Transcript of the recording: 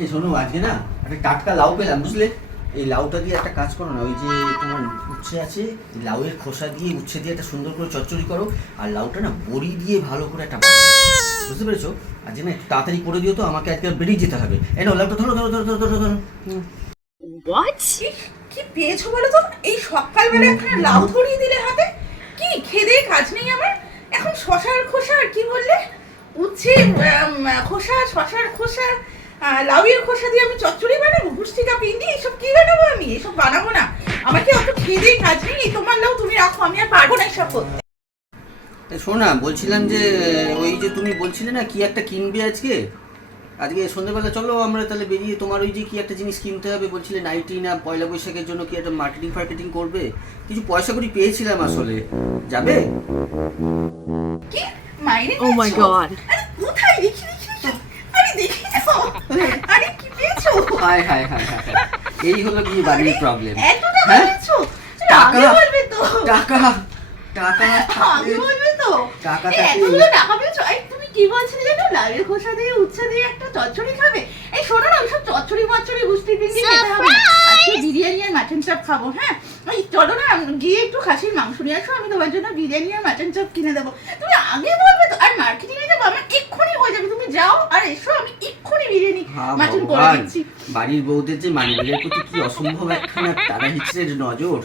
এই শোনো, আজকে না একটা টাটকা লাউ পেলাম, বুঝলে? এই লাউটা দিয়ে একটা কাজ করো না, ওই যে তোমার উচ্ছে আছে, এই লাউয়ের খোসা দিয়ে উচ্ছে দিয়ে একটা সুন্দর করে চচ্চড়ি করো, আর লাউটা না বড়ি দিয়ে ভালো করে একটা বুঝতে পেরেছো? আজকে না একটু তাড়াতাড়ি করে দিও তো, আমাকে আজকে বেরিয়ে যেতে হবে। এই নাও লাউটা, ধরো ধরো ধরো ধরো ধরো ধরো। হোয়াট? কি পেয়েছো বলো তো? এই সকালবেলা একটা লাউ ধরিয়ে দিলে হাতে। কি খেদে কাজ নেই আমার? এখন শশার খোসা আর কি বললে? উচ্ছে খোসা, শশার খোসা, লাউয়ের খোসা দিয়ে আমি চচ্চড়ি বানাবো, পুষ্টিকা পিন্ডি, এসব কি বানাবো আমি? এসব বানাবো না। আমার কি অত খেদে কাজ নেই? তোমার লাউ তুমি রাখো, আমি আর পারবো না এসব করতে। শোনো না, বলছিলাম যে ওই যে তুমি বলছিলে না কি একটা কিনবে আজকে, আজকে সন্ধ্যেবেলা চলো আমরা তাহলে বেরিয়ে, তোমার ওই যে কি একটা জিনিস কিনতে হবে বলছিলে, নাইটি না পয়লা বৈশাখের জন্য কি একটা মার্কেটিং করবে, কিছু পয়সা করি পেয়েছিলাম আসলে, যাবে? কি মাইনে? Oh my god. আরে কোথায়? দেখি দেখি দেখি। আরে দেখি তো। আরে কি পেয়েছো? হায় হায় হায় হায় হায়। এই হলো কি বাড়ির প্রবলেম। এত টাকা হ্যাঁ? পেয়েছো? টাকা আগে বলবে তো। টাকা টাকা আগে বলবে তো। টাকা এই থাকলে- এতগুলো টাকা পেয়েছো? এই তুমি কি বলছিলে জানো? লাউয়ের খোসা দিয়ে উচ্ছে দিয়ে একটা চচ্চড়ি খাবে। এই শোনো না, ওইসব চচ্চড়ি মচ্চড়ি গুষ্টি পিন্ডি খেতে হবে না। আজকে বিরিয়ানি আর মাটন চপ খাবো, হ্যাঁ? ওই চলো না, গিয়ে একটু খাসির মাংস নিয়ে আসো, আমি তোমার জন্য বিরিয়ানি আর মাটন চপ কিনে দেবো। তুমি আগে বলবে তো। আর মার্কেটিং এ যাবো, আমার এক্ষুনি হয়ে যাবে। তুমি যাও আর এসো, আমি এক্ষুনি বিরিয়ানি হ্যাঁ মাটন করে ভগবান, দিচ্ছি। বাড়ির বউদের যে মানিব্যাগের প্রতি কি অসম্ভব একখানা তারা হিচড়ের নজর।